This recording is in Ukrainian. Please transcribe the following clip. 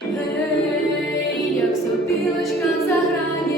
Гей, як сопілочка заграє,